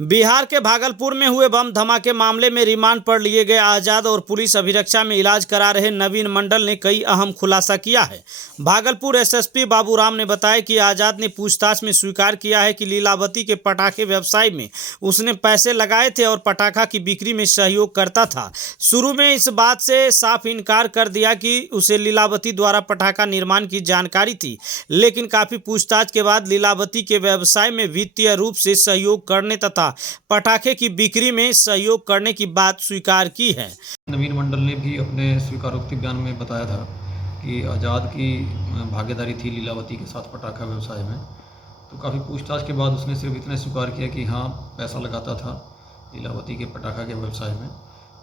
बिहार के भागलपुर में हुए बम धमाके मामले में रिमांड पर लिए गए आजाद और पुलिस अभिरक्षा में इलाज करा रहे नवीन मंडल ने कई अहम खुलासा किया है। भागलपुर एसएसपी बाबूराम ने बताया कि आजाद ने पूछताछ में स्वीकार किया है कि लीलावती के पटाखे व्यवसाय में उसने पैसे लगाए थे और पटाखा की बिक्री में सहयोग करता था। शुरू में इस बात से साफ इनकार कर दिया कि उसे लीलावती द्वारा पटाखा निर्माण की जानकारी थी, लेकिन काफ़ी पूछताछ के बाद लीलावती के व्यवसाय में वित्तीय रूप से सहयोग करने तथा पटाखे की बिक्री में सहयोग करने की बात स्वीकार की है। नवीन मंडल ने भी अपने स्वीकारोक्ति बयान में बताया था कि आज़ाद की भागीदारी थी लीलावती के साथ पटाखा व्यवसाय में। तो काफ़ी पूछताछ के बाद उसने सिर्फ इतना स्वीकार किया कि हाँ, पैसा लगाता था लीलावती के पटाखा के व्यवसाय में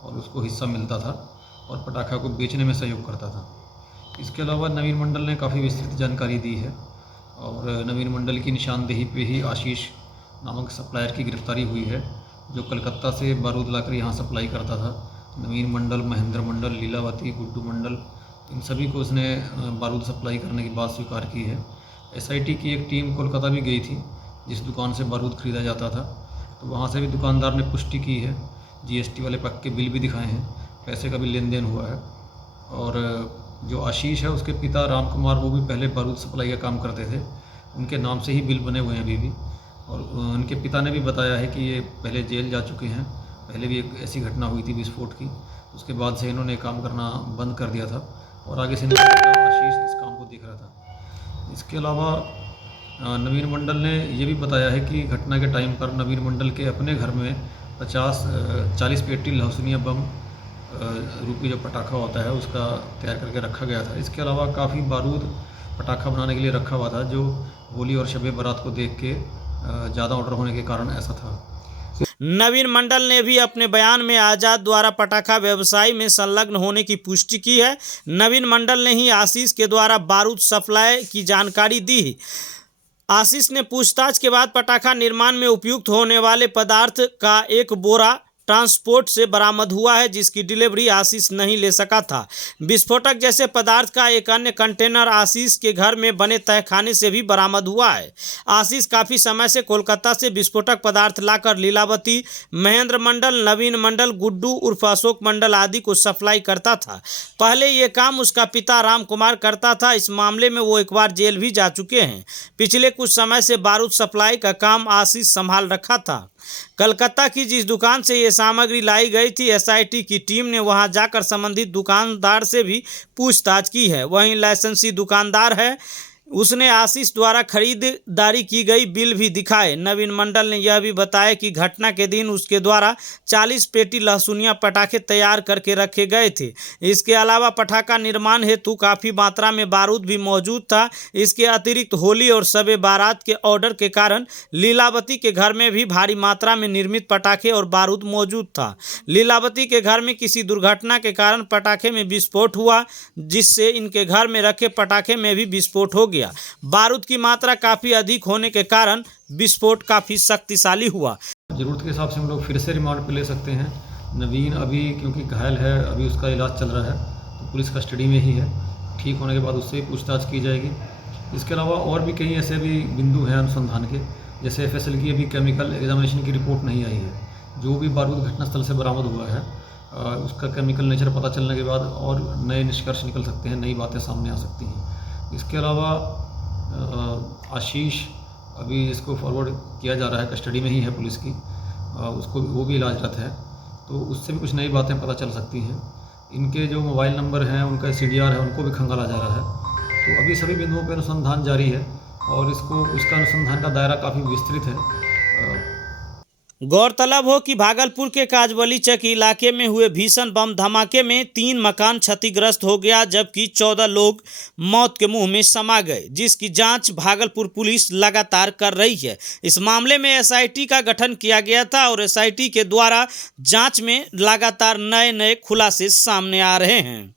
और उसको हिस्सा मिलता था और पटाखा को बेचने में सहयोग करता था। इसके अलावा नवीन मंडल ने काफ़ी विस्तृत जानकारी दी है और नवीन मंडल की निशानदेही पे ही आशीष नामक सप्लायर की गिरफ्तारी हुई है, जो कलकत्ता से बारूद लाकर यहाँ सप्लाई करता था। नवीन मंडल, महेंद्र मंडल, लीलावती, गुड्डू मंडल, इन सभी को उसने बारूद सप्लाई करने की बात स्वीकार की है। एसआईटी की एक टीम कोलकाता भी गई थी जिस दुकान से बारूद खरीदा जाता था, तो वहाँ से भी दुकानदार ने पुष्टि की है, जीएसटी वाले पक्के बिल भी दिखाए हैं, पैसे का भी लेन देन हुआ है। और जो आशीष है उसके पिता राम कुमार, वो भी पहले बारूद सप्लाई का काम करते थे, उनके नाम से ही बिल बने हुए हैं अभी भी। और उनके पिता ने भी बताया है कि ये पहले जेल जा चुके हैं, पहले भी एक ऐसी घटना हुई थी विस्फोट की, उसके बाद से इन्होंने काम करना बंद कर दिया था और आगे से आशीष इस काम को देख रहा था। इसके अलावा नवीन मंडल ने ये भी बताया है कि घटना के टाइम पर नवीन मंडल के अपने घर में 40 पेटी लहसुनिया बम रूपी जो पटाखा होता है उसका तैयार करके रखा गया था। इसके अलावा काफ़ी बारूद पटाखा बनाने के लिए रखा हुआ था, जो होली और शब बारात को देख के ज़्यादा ऑर्डर होने के कारण ऐसा था। नवीन मंडल ने भी अपने बयान में आजाद द्वारा पटाखा व्यवसाय में संलग्न होने की पुष्टि की है। नवीन मंडल ने ही आशीष के द्वारा बारूद सप्लाई की जानकारी दी। आशीष ने पूछताछ के बाद पटाखा निर्माण में उपयुक्त होने वाले पदार्थ का एक बोरा ट्रांसपोर्ट से बरामद हुआ है, जिसकी डिलीवरी आशीष नहीं ले सका था। विस्फोटक जैसे पदार्थ का एक अन्य कंटेनर आशीष के घर में बने तहखाने से भी बरामद हुआ है। आशीष काफ़ी समय से कोलकाता से विस्फोटक पदार्थ लाकर लीलावती, महेंद्र मंडल, नवीन मंडल, गुड्डू उर्फ अशोक मंडल आदि को सप्लाई करता था। पहले ये काम उसका पिता राम कुमार करता था। इस मामले में वो एक बार जेल भी जा चुके हैं। पिछले कुछ समय से बारूद सप्लाई का काम आशीष संभाल रखा था। कलकत्ता की जिस दुकान से ये सामग्री लाई गई थी, एसआईटी की टीम ने वहां जाकर संबंधित दुकानदार से भी पूछताछ की है। वहीं लाइसेंसी दुकानदार है, उसने आशीष द्वारा खरीदारी की गई बिल भी दिखाए। नवीन मंडल ने यह भी बताया कि घटना के दिन उसके द्वारा 40 पेटी लहसुनिया पटाखे तैयार करके रखे गए थे। इसके अलावा पटाखा निर्माण हेतु काफ़ी मात्रा में बारूद भी मौजूद था। इसके अतिरिक्त होली और शब बारात के ऑर्डर के कारण लीलावती के घर में भी भारी मात्रा में निर्मित पटाखे और बारूद मौजूद था। लीलावती के घर में किसी दुर्घटना के कारण पटाखे में विस्फोट हुआ, जिससे इनके घर में रखे पटाखे में भी विस्फोट हो गया। बारूद की मात्रा काफ़ी अधिक होने के कारण विस्फोट काफ़ी शक्तिशाली हुआ। ज़रूरत के हिसाब से हम लोग फिर से रिमांड पे ले सकते हैं। नवीन अभी क्योंकि घायल है, अभी उसका इलाज चल रहा है, तो पुलिस कस्टडी में ही है। ठीक होने के बाद उससे पूछताछ की जाएगी। इसके अलावा और भी कई ऐसे भी बिंदु हैं अनुसंधान के, जैसे एफएसएल की अभी केमिकल एग्जामिनेशन की रिपोर्ट नहीं आई है। जो भी बारूद घटनास्थल से बरामद हुआ है उसका केमिकल नेचर पता चलने के बाद और नए निष्कर्ष निकल सकते हैं, नई बातें सामने आ सकती हैं। इसके अलावा आशीष अभी इसको फॉरवर्ड किया जा रहा है, कस्टडी में ही है पुलिस की, उसको वो भी इलाजरत है, तो उससे भी कुछ नई बातें पता चल सकती हैं। इनके जो मोबाइल नंबर हैं, उनका सीडीआर है, उनको भी खंगाला जा रहा है। तो अभी सभी बिंदुओं पर अनुसंधान जारी है और उसका अनुसंधान का दायरा काफ़ी विस्तृत है। गौरतलब हो कि भागलपुर के काजवली चक इलाके में हुए भीषण बम धमाके में 3 मकान क्षतिग्रस्त हो गया, जबकि 14 लोग मौत के मुंह में समा गए, जिसकी जांच भागलपुर पुलिस लगातार कर रही है। इस मामले में एसआईटी का गठन किया गया था और एसआईटी के द्वारा जांच में लगातार नए खुलासे सामने आ रहे हैं।